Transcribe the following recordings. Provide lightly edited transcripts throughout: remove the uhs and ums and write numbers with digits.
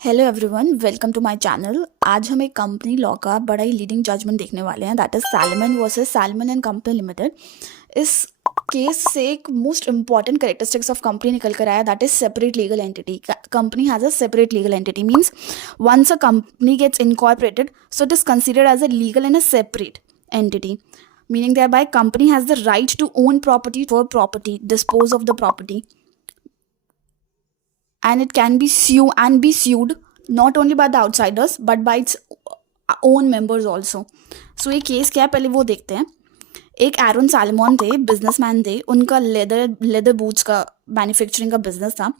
Hello everyone, welcome to my channel. आज हम एक कंपनी लॉ का बड़ा ही लीडिंग जजमेंट देखने वाले हैं, that is Salomon versus Salomon and company limited. इस केस से एक most important characteristics of company निकल कर आया, that is separate legal entity. Company has a separate legal entity means once a company gets incorporated, so it is considered as a legal and a separate entity, meaning thereby company has the right to own property, for property, dispose of the property, and it can be sued not only by the outsiders but by its own members also. So ये case क्या है पहले वो देखते हैं। एक एरन salmon थे, businessman थे, उनका लेदर बूट्स का मैन्युफैक्चरिंग का बिजनेस था।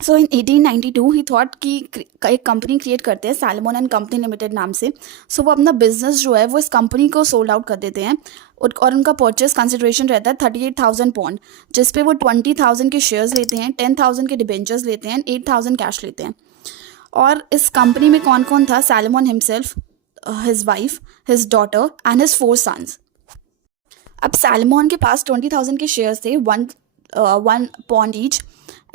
सो इन 1892 ही थॉट कि एक कंपनी क्रिएट करते हैं सैलमन एंड कंपनी लिमिटेड नाम से। सो वो अपना बिजनेस जो है वो इस कंपनी को सोल्ड आउट कर देते हैं और उनका परचेस कंसिडरेशन रहता है 38,000 पॉन्ड, जिस पे वो 20,000 के शेयर्स लेते हैं, 10,000 के डिबेंचर्स लेते हैं, 8,000 कैश लेते हैं। और इस कंपनी में कौन कौन था? Salomon himself, his wife, his daughter and his 4 sons. अब सैलमन के पास 20,000 के शेयर्स थे, वन पॉन्ड ईच,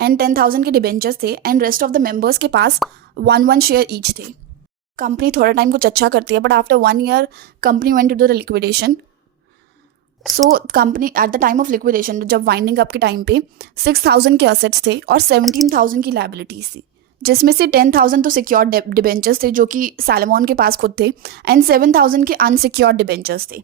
एंड 10,000 के डिबेंचर्स थे, and rest of the members के पास 1 शेयर ईच थे। कंपनी थोड़ा टाइम कुछ अच्छा करती है, but after 1 year company went to the liquidation. So company at the time of liquidation, जब वाइंडिंग अप के टाइम पे 6,000 के असेट्स थे और 17,000 की लायबिलिटीज थी, जिसमें से 10,000 तो सिक्योर्ड डिबेंचर्स थे जो कि सैलमन के पास खुद थे, एंड 7,000 के अनसिक्योर्ड डिबेंचर्स थे।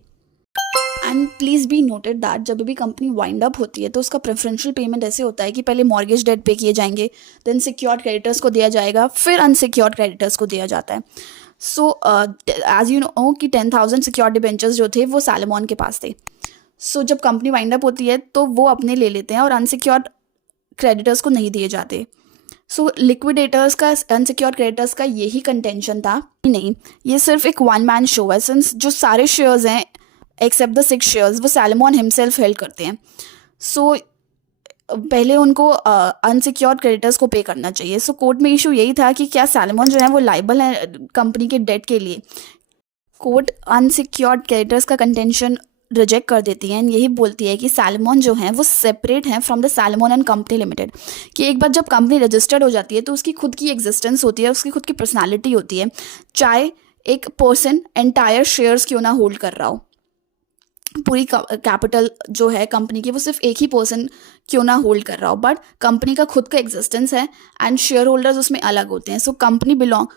And please be noted that जब भी कंपनी वाइंड अप होती है तो उसका प्रेफरेंशियल पेमेंट ऐसे होता है कि पहले मॉर्गेज डेट पे किए जाएंगे, देन सिक्योर्ड क्रेडिटर्स को दिया जाएगा, फिर अनसिक्योर्ड क्रेडिटर्स को दिया जाता है। सो एज यू नो कि 10,000 सिक्योर्ड डिबेंचर्स जो थे वो सैलमन के पास थे। सो जब कंपनी वाइंड अप होती है तो वो अपने ले लेते हैं और अनसिक्योर्ड क्रेडिटर्स को नहीं दिए जाते। सो लिक्विडेटर्स का अनसिक्योर्ड क्रेडिटर्स का यही कंटेंशन था। नहीं, ये सिर्फ एक वन मैन शो है, सिंस जो सारे शेयर्स हैं एक्सेप्ट द 6 शेयर्स वो सैलमन हिमसेल्फ हेल्ड करते हैं। सो पहले उनको अनसिक्योर्ड क्रेडिटर्स को पे करना चाहिए। सो कोर्ट में इशू यही था कि क्या सैलमन जो है वो लाइबल है कंपनी के डेट के लिए। कोर्ट अनसिक्योर्ड क्रेडिटर्स का कंटेंशन रिजेक्ट कर देती है, यही बोलती है कि सैलमन जो है वो सेपरेट हैं from the salmon and company limited. कि एक बार जब कंपनी रजिस्टर्ड हो जाती है तो उसकी खुद की एग्जिस्टेंस होती है, उसकी खुद की पर्सनैलिटी होती है, चाहे एक पर्सन एंटायर शेयर्स क्यों ना होल्ड कर रहा हो। पूरी कैपिटल जो है कंपनी की वो सिर्फ एक ही पर्सन क्यों ना होल्ड कर रहा हो, बट कंपनी का खुद का एग्जिस्टेंस है एंड शेयर होल्डर्स उसमें अलग होते हैं। सो कंपनी बिलोंग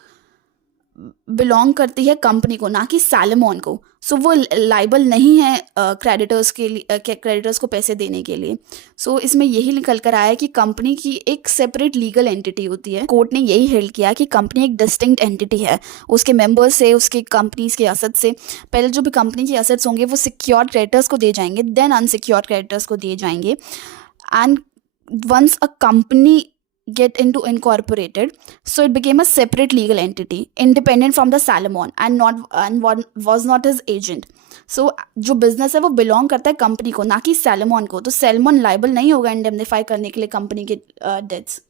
करती है कंपनी को, ना कि सैलमन को। सो वो लाइबल नहीं है क्रेडिटर्स के लिए, क्रेडिटर्स को पैसे देने के लिए। सो इसमें यही निकल कर आया कि कंपनी की एक सेपरेट लीगल एंटिटी होती है। कोर्ट ने यही हेल्ड किया कि कंपनी एक डिस्टिंक्ट एंटिटी है, उसके मेंबर्स से, उसके कंपनीज के असेट्स से। पहले जो भी कंपनी के असेट्स होंगे वो सिक्योर्ड क्रेडिटर्स को दिए जाएंगे, देन अनसिक्योर्ड क्रेडिटर्स को दिए जाएंगे। And once a company get into incorporated, so it became a separate legal entity independent from the Salomon and was not his agent. So जो बिजनेस है वो बिलोंग करता है कंपनी को, ना कि सैलमन को। तो सैलमन लाइबल नहीं होगा इंडेमनिफाई करने के लिए कंपनी के डेट्स।